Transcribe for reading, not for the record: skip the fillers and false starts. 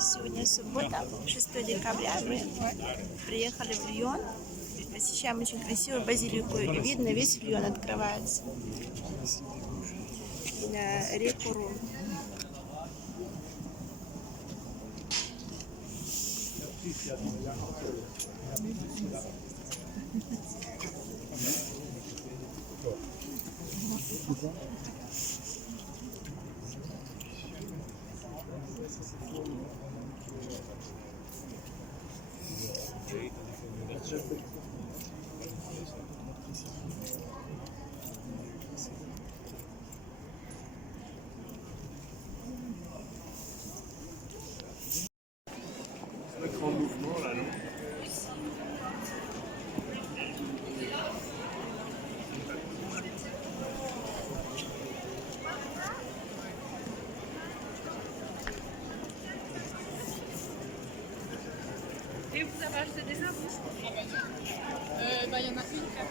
Сегодня суббота, 6 декабря. Мы приехали в Лион. Посещаем очень красивую базилику. И видно, весь Лион открывается. На реку Рун. Grand mouvement là, non? Et vous avez acheté des œufs, vous? Il y en a une.